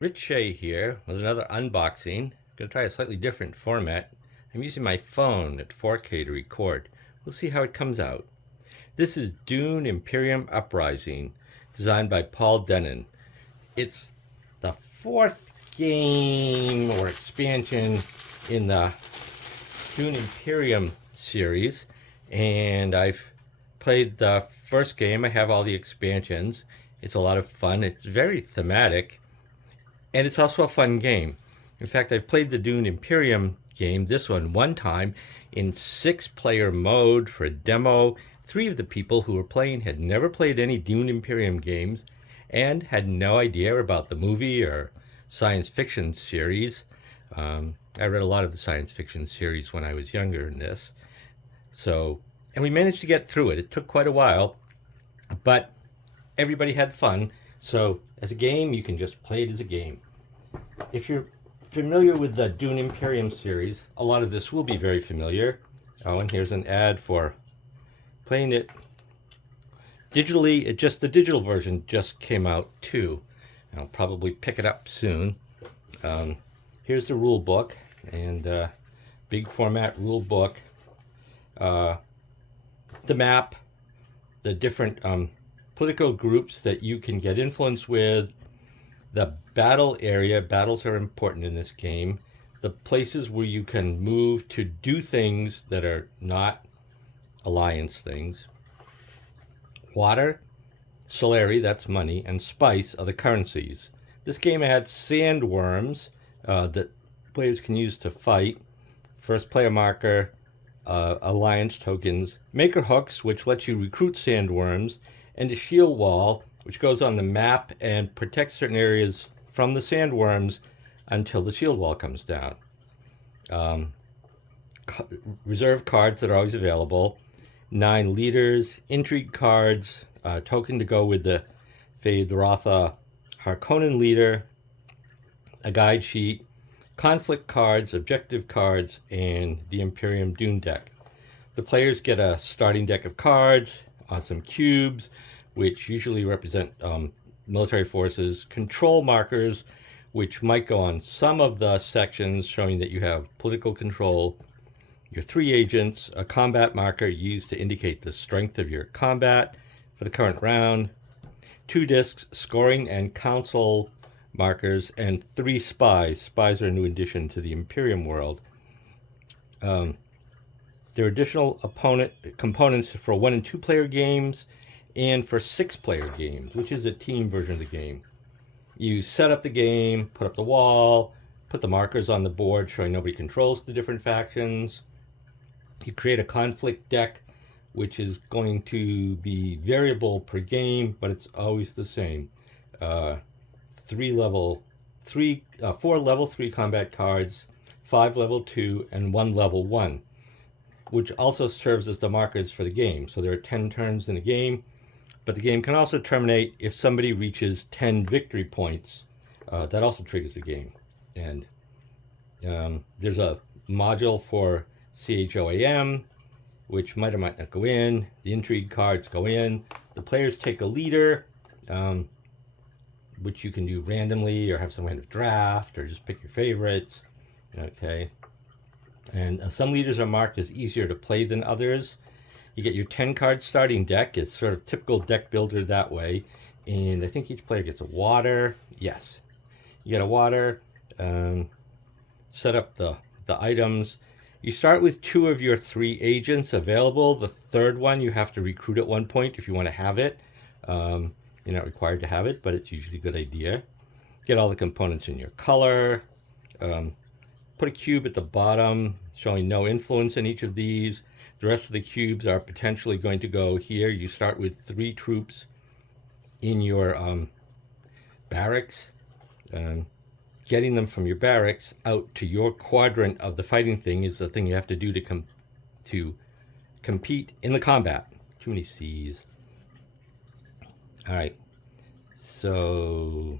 Rich Shea here with another unboxing. I'm going to try a slightly different format. I'm using my phone at 4K to record. We'll see how it comes out. This is Dune Imperium Uprising, designed by Paul Dennen. It's the fourth game or expansion in the Dune Imperium series, and I've played the first game. I have all the expansions. It's a lot of fun. It's very thematic, and it's also a fun game. In fact, I've played the Dune Imperium game, this one time, in 6-player mode for a demo. 3 of the people who were playing had never played any Dune Imperium games and had no idea about the movie or science fiction series. I read a lot of the science fiction series when I was younger in this. And we managed to get through it. It took quite a while, but everybody had fun. So as a game, you can just play it as a game. If you're familiar with the Dune Imperium series, a lot of this will be very familiar. Oh, and here's an ad for playing it digitally. The digital version just came out too. I'll probably pick it up soon. Here's the rule book, and big format rule book. The map, the different political groups that you can get influence with, the battle area. Battles are important in this game. The places where you can move to do things that are not alliance things. Water, solari, that's money, and spice are the currencies. This game adds sandworms that players can use to fight. First player marker, alliance tokens, maker hooks, which lets you recruit sandworms, and a shield wall, which goes on the map and protects certain areas from the sandworms until the shield wall comes down. Reserve cards that are always available, 9 leaders, intrigue cards, token to go with the Feyd-Rautha Harkonnen leader, a guide sheet, conflict cards, objective cards, and the Imperium Dune deck. The players get a starting deck of cards, some cubes, which usually represent military forces, control markers, which might go on some of the sections showing that you have political control, your 3 agents, a combat marker used to indicate the strength of your combat for the current round, 2 discs, scoring and council markers, and 3 spies. Spies are a new addition to the Imperium world. There are additional components for 1 and 2 player games and for 6-player games, which is a team version of the game. You set up the game, put up the wall, put the markers on the board showing nobody controls the different factions. You create a conflict deck, which is going to be variable per game, but it's always the same. 4 level 3 combat cards, 5 level 2, and 1 level 1, which also serves as the markers for the game. So there are 10 turns in a game, but the game can also terminate if somebody reaches 10 victory points. That also triggers the game. And there's a module for CHOAM, which might or might not go in. The intrigue cards go in. The players take a leader, which you can do randomly or have some kind of draft or just pick your favorites. Okay. And some leaders are marked as easier to play than others. You get your 10-card starting deck. It's sort of typical deck builder that way. And I think each player gets a water. Yes. You get a water. Set up the items. You start with 2 of your 3 agents available. The third one you have to recruit at one point if you want to have it. You're not required to have it, but it's usually a good idea. Get all the components in your color. Put a cube at the bottom showing no influence in each of these. The rest of the cubes are potentially going to go here. You start with 3 troops in your barracks. Getting them from your barracks out to your quadrant of the fighting thing is the thing you have to do to compete in the combat. Too many C's. All right. So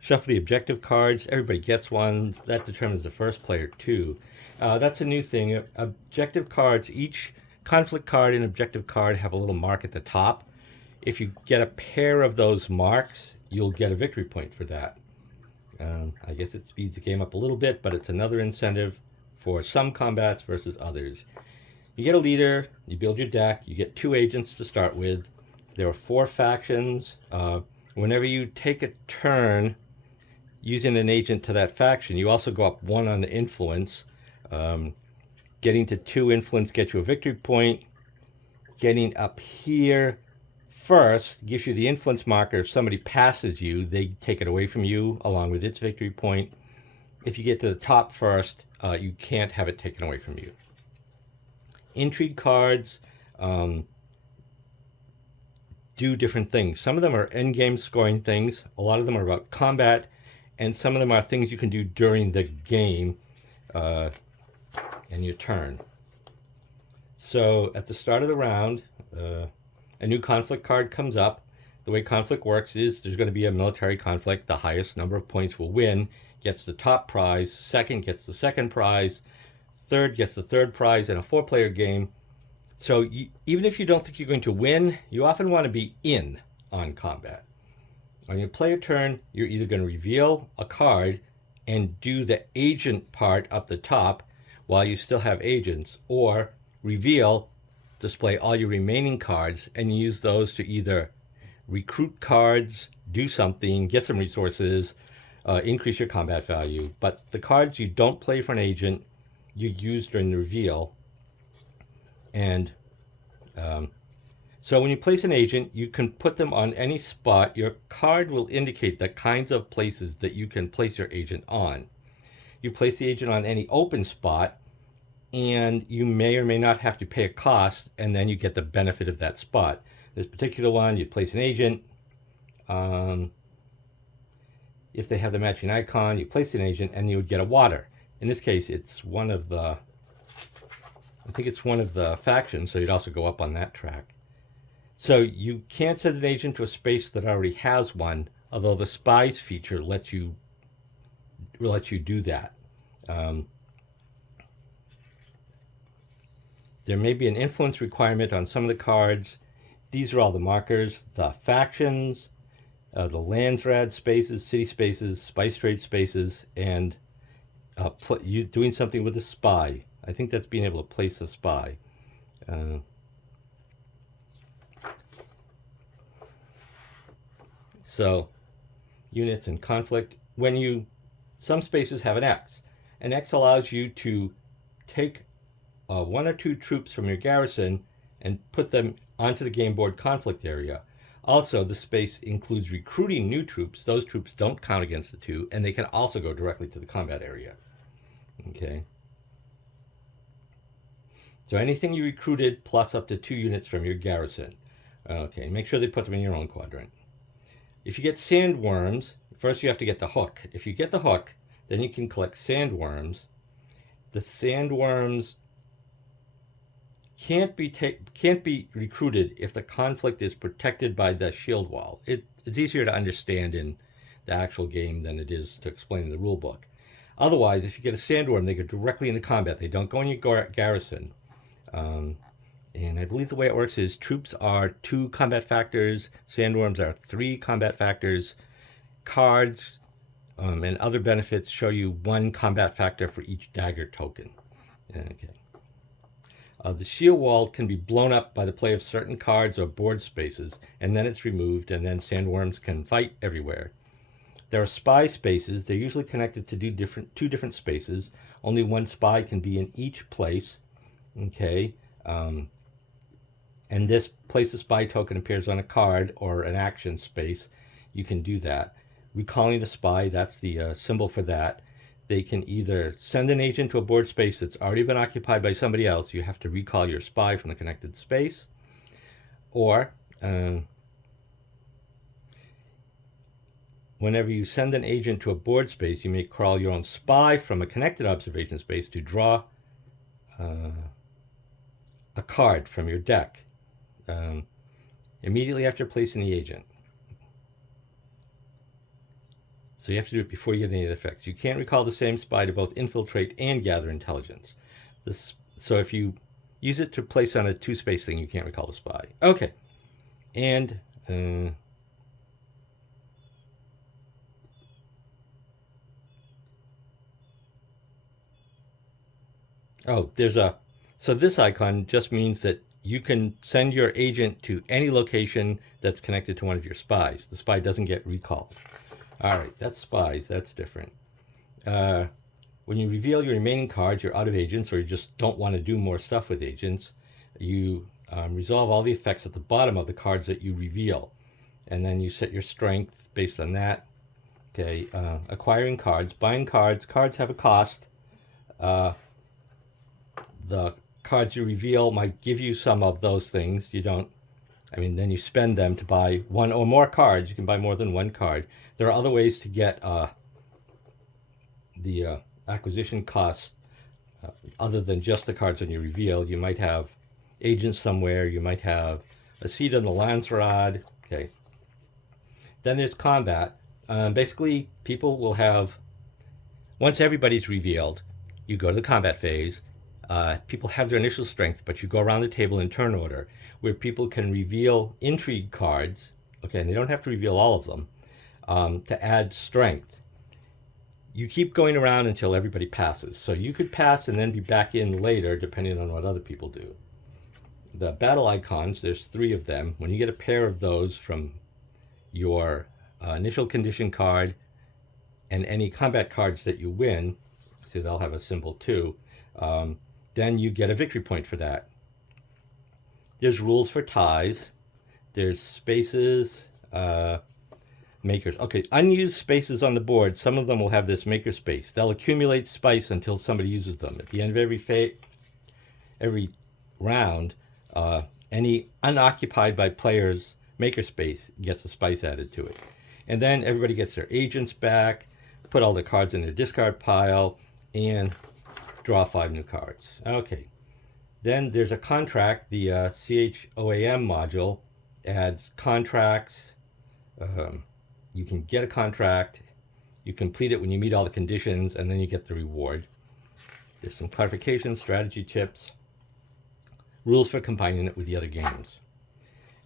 shuffle the objective cards. Everybody gets one. That determines the first player too. That's a new thing. Objective cards, each conflict card and objective card have a little mark at the top. If you get a pair of those marks, you'll get a victory point for that. I guess it speeds the game up a little bit, but it's another incentive for some combats versus others. You get a leader, you build your deck, you get 2 agents to start with. There are 4 factions. Whenever you take a turn using an agent to that faction, you also go up 1 on the influence. Getting to 2 influence gets you a victory point. Getting up here first gives you the influence marker. If somebody passes you, they take it away from you along with its victory point. If you get to the top first, you can't have it taken away from you. Intrigue cards do different things. Some of them are endgame scoring things. A lot of them are about combat, and some of them are things you can do during the game and your turn. So at the start of the round, a new conflict card comes up. The way conflict works is there's going to be a military conflict. The highest number of points will win, gets the top prize, second gets the second prize, third gets the third prize in a 4-player game. So even if you don't think you're going to win, you often want to be in on combat. On your player turn, you're either going to reveal a card and do the agent part up the top while you still have agents, or reveal, display all your remaining cards, and use those to either recruit cards, do something, get some resources, increase your combat value. But the cards you don't play for an agent, you use during the reveal. And so when you place an agent, you can put them on any spot. Your card will indicate the kinds of places that you can place your agent on. You place the agent on any open spot, and you may or may not have to pay a cost, and then you get the benefit of that spot. This particular one, you place an agent. If they have the matching icon, you place an agent, and you would get a water. In this case, it's one of the, I think it's one of the factions, so you'd also go up on that track. So you can't send an agent to a space that already has one, although the spies feature lets you do that. There may be an influence requirement on some of the cards. These are all the markers: the factions, the Landsrad spaces, city spaces, spice trade spaces, and you doing something with a spy. I think that's being able to place a spy. So, units and conflict. Some spaces have an X. An X allows you to take 1 or 2 troops from your garrison and put them onto the game board conflict area. Also, the space includes recruiting new troops. Those troops don't count against the 2, and they can also go directly to the combat area. Okay. So anything you recruited plus up to 2 units from your garrison. Okay, make sure they put them in your own quadrant. If you get sandworms, first you have to get the hook. If you get the hook, then you can collect sandworms. The sandworms can't be recruited if the conflict is protected by the shield wall. It's easier to understand in the actual game than it is to explain in the rule book. Otherwise, if you get a sandworm, they go directly into combat. They don't go in your garrison. And I believe the way it works is troops are 2 combat factors, sandworms are 3 combat factors, cards and other benefits show you 1 combat factor for each dagger token. Okay. The shield wall can be blown up by the play of certain cards or board spaces, and then it's removed, and then sandworms can fight everywhere. There are spy spaces. They're usually connected to 2 different spaces. Only 1 spy can be in each place. Okay. And this place a spy token appears on a card or an action space. You can do that. Recalling the spy, that's the symbol for that. They can either send an agent to a board space that's already been occupied by somebody else. You have to recall your spy from the connected space. Or whenever you send an agent to a board space, you may crawl your own spy from a connected observation space to draw a card from your deck immediately after placing the agent. So you have to do it before you get any of the effects. You can't recall the same spy to both infiltrate and gather intelligence. So if you use it to place on a 2-space thing, you can't recall the spy. Okay. And Oh, so this icon just means that you can send your agent to any location that's connected to one of your spies. The spy doesn't get recalled. All right, that's spies. That's different. Uh, when you reveal your remaining cards, you're out of agents, or you just don't want to do more stuff with agents. You resolve all the effects at the bottom of the cards that you reveal, and then you set your strength based on that. Okay, acquiring cards, buying cards. Cards have a cost. Uh, the cards you reveal might give you some of those things. You don't, I mean, then you spend them to buy one or more cards. You can buy more than one card. There are other ways to get the acquisition costs other than just the cards on your reveal. You might have agents somewhere. You might have a seat on the lance rod. Okay. Then there's combat. Basically, people will have, once everybody's revealed, you go to the combat phase. People have their initial strength, but you go around the table in turn order, where people can reveal intrigue cards. Okay, and they don't have to reveal all of them to add strength. You keep going around until everybody passes. So you could pass and then be back in later, depending on what other people do. The battle icons, there's 3 of them. When you get a pair of those from your initial condition card and any combat cards that you win, see they'll have a symbol too, then you get a victory point for that. There's rules for ties. There's spaces, makers. Okay, unused spaces on the board. Some of them will have this maker space. They'll accumulate spice until somebody uses them. At the end of every round, any unoccupied by players maker space gets a spice added to it. And then everybody gets their agents back, put all the cards in their discard pile, and draw 5 new cards. Okay. Then there's a contract. The CHOAM module adds contracts. You can get a contract. You complete it when you meet all the conditions, and then you get the reward. There's some clarification, strategy tips, rules for combining it with the other games.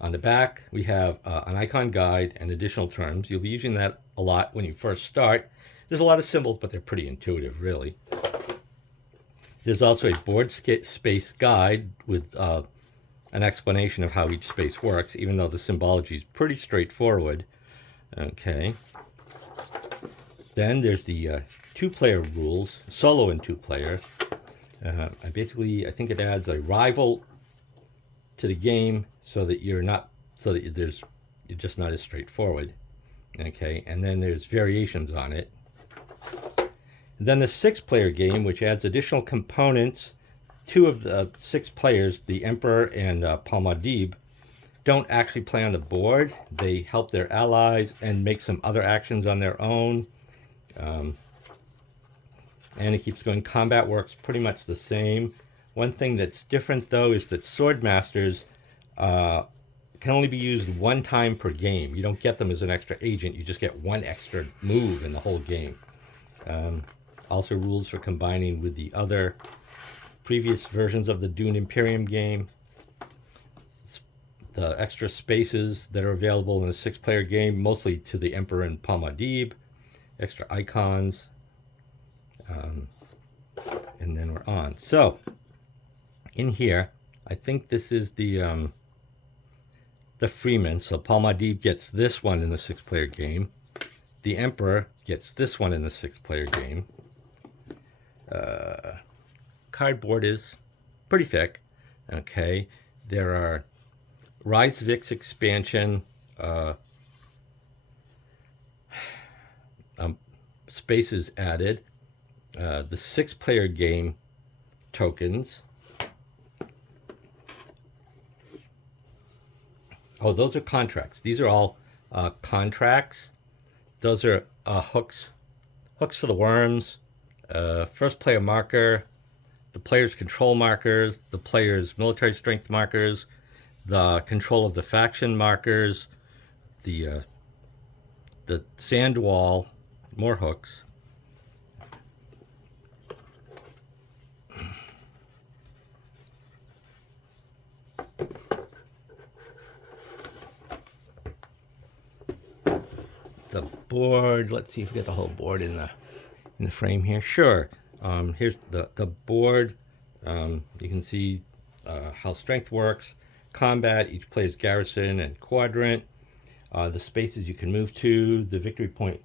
On the back, we have an icon guide and additional terms. You'll be using that a lot when you first start. There's a lot of symbols, but they're pretty intuitive, really. There's also a board space guide with an explanation of how each space works, even though the symbology is pretty straightforward. Okay. Then there's the 2-player rules, solo and 2-player. I think it adds a rival to the game so that you're just not as straightforward. Okay, and then there's variations on it. And then the 6-player game, which adds additional components. 2 of the 6 players, the Emperor and Paul Dennen, don't actually play on the board. They help their allies and make some other actions on their own. And it keeps going. Combat works pretty much the same. One thing that's different, though, is that Sword Masters can only be used 1 time per game. You don't get them as an extra agent. You just get 1 extra move in the whole game. Also rules for combining with the other previous versions of the Dune Imperium game. The extra spaces that are available in a 6-player game, mostly to the Emperor and Paul Dennen. Extra icons. And then we're on. So, in here, I think this is the Freeman. So Paul Dennen gets this one in the 6-player game. The Emperor gets this one in the 6-player game. Cardboard is pretty thick. Okay, there are Rise Vix expansion spaces added. The 6-player game tokens. Oh, those are contracts. These are all contracts. Those are hooks for the worms. First player marker, the player's control markers, the player's military strength markers, the control of the faction markers, the sand wall, more hooks. The board, let's see if we get the whole board in the frame here. Sure. Here's the board You can see how strength works, combat, each player's garrison and quadrant, the spaces you can move to, the victory point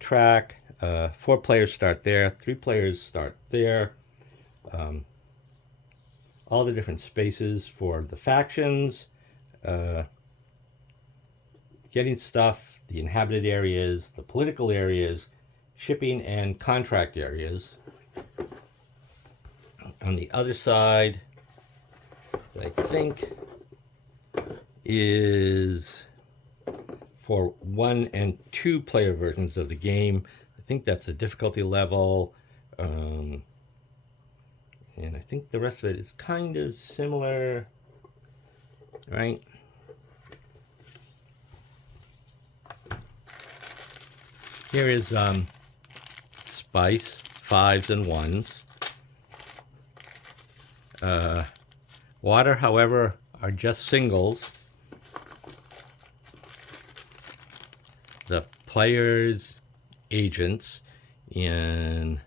track. 4 players start there, 3 players start there. All the different spaces for the factions, getting stuff, the inhabited areas, the political areas, shipping and contract areas. On the other side, I think is for 1 and 2 player versions of the game. I think that's the difficulty level. And I think the rest of it is kind of similar, right? Here is spice, 5s and 1s. Water, however, are just singles. The players' agents in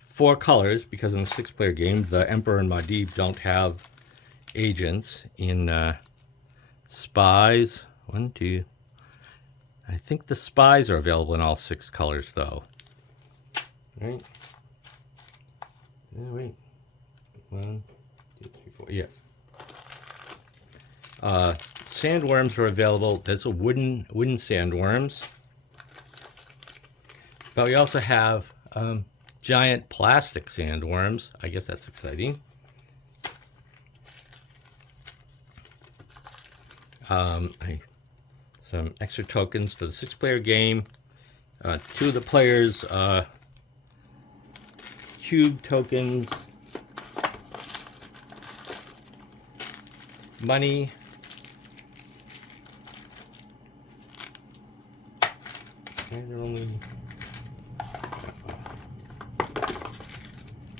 4 colors, because in a 6-player game, the Emperor and Muad'Dib don't have agents. In spies, 1, 2. I think the spies are available in all 6 colors, though. Right? Oh, wait. 1, 2, 3, 4. Yes. Sandworms are available. There's a wooden sandworms. But we also have giant plastic sandworms. I guess that's exciting. Some extra tokens for the 6-player game. 2 of the players' cube tokens. Money.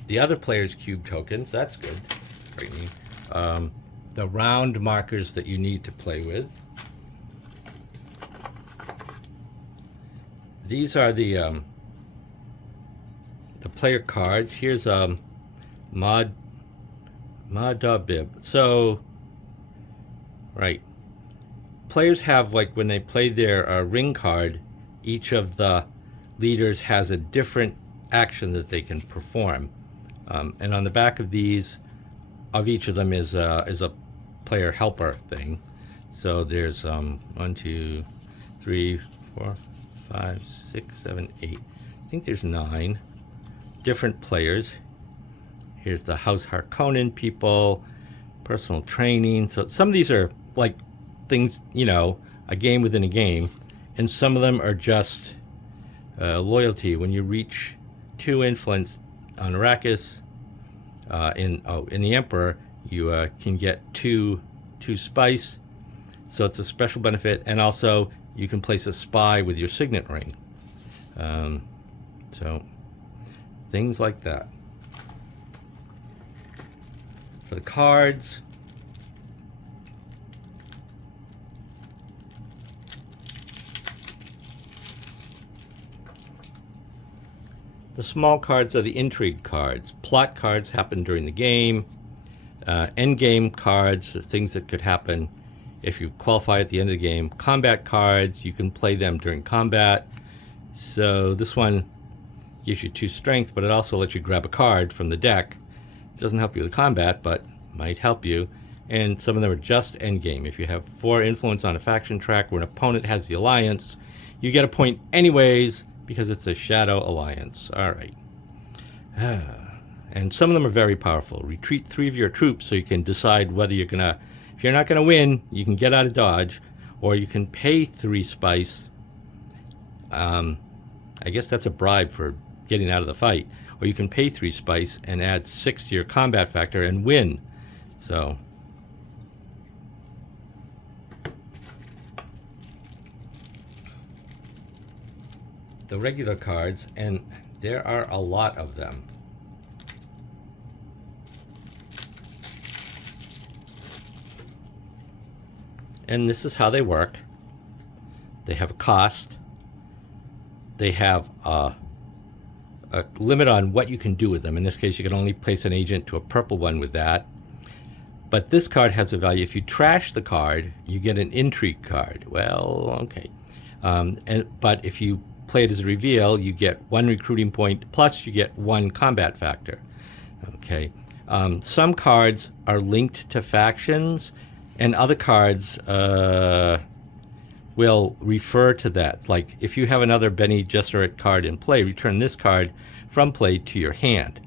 The other player's cube tokens, that's good. The round markers that you need to play with. These are the player cards. Here's Muad'Dib. So, right. Players have, like, when they play their ring card, each of the leaders has a different action that they can perform. And on the back of these, of each of them is a player helper thing. So there's 1, 2, 3, 4, 5, 6, 7, 8. I think there's 9 different players. Here's the House Harkonnen people, personal training. So some of these are like things, a game within a game. And some of them are just loyalty. When you reach 2 influence on Arrakis, in the Emperor, you can get 2 spice. So it's a special benefit. And also, you can place a spy with your signet ring. So, things like that. For the cards, the small cards are the intrigue cards. Plot cards happen during the game. End game cards are things that could happen if you qualify at the end of the game. Combat cards, you can play them during combat. So this one gives you 2 strength, but it also lets you grab a card from the deck. It doesn't help you with combat, but might help you. And some of them are just end game. If you have 4 influence on a faction track where an opponent has the alliance, you get a point anyways because it's a shadow alliance. All right. And some of them are very powerful. Retreat 3 of your troops so you can decide whether you're gonna, if you're not gonna win, you can get out of dodge, or you can pay 3 spice. I guess that's a bribe for getting out of the fight. Or you can pay 3 spice and add 6 to your combat factor and win. So the regular cards, and there are a lot of them. And this is how they work. They have a cost. They have a a limit on what you can do with them. In this case, you can only place an agent to a purple one with that. But this card has a value. If you trash the card, you get an intrigue card. Well, okay. But if you play it as a reveal, you get 1 recruiting point, plus you get 1 combat factor. Okay. Some cards are linked to factions, and other cards will refer to that. Like if you have another Bene Gesserit card in play, return this card from play to your hand.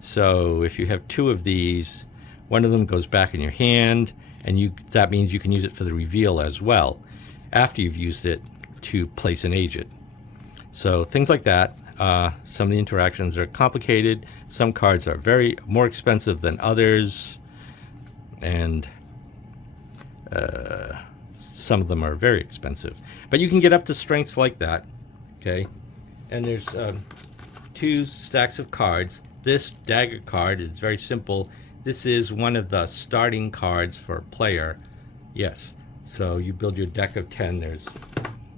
So if you have 2 of these, one of them goes back in your hand, and that means you can use it for the reveal as well, after you've used it to place an agent. So things like that. Some of the interactions are complicated. Some cards are more expensive than others, and some of them are very expensive. But you can get up to strengths like that. Okay, and there's 2 stacks of cards. This dagger card is very simple. This is one of the starting cards for a player. Yes, so you build your deck of 10. There's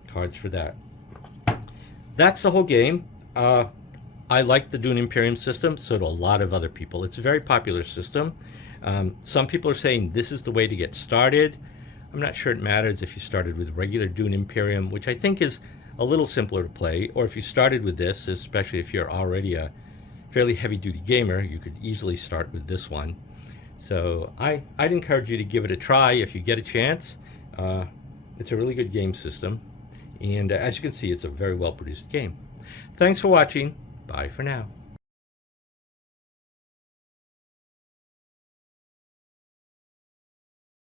cards for that. That's the whole game. I like the Dune Imperium system, so do a lot of other people. It's a very popular system. Some people are saying this is the way to get started. I'm not sure it matters if you started with regular Dune Imperium, which I think is a little simpler to play, or if you started with this, especially if you're already a fairly heavy-duty gamer, you could easily start with this one. So I'd encourage you to give it a try if you get a chance. It's a really good game system, and as you can see, it's a very well-produced game. Thanks for watching. Bye for now.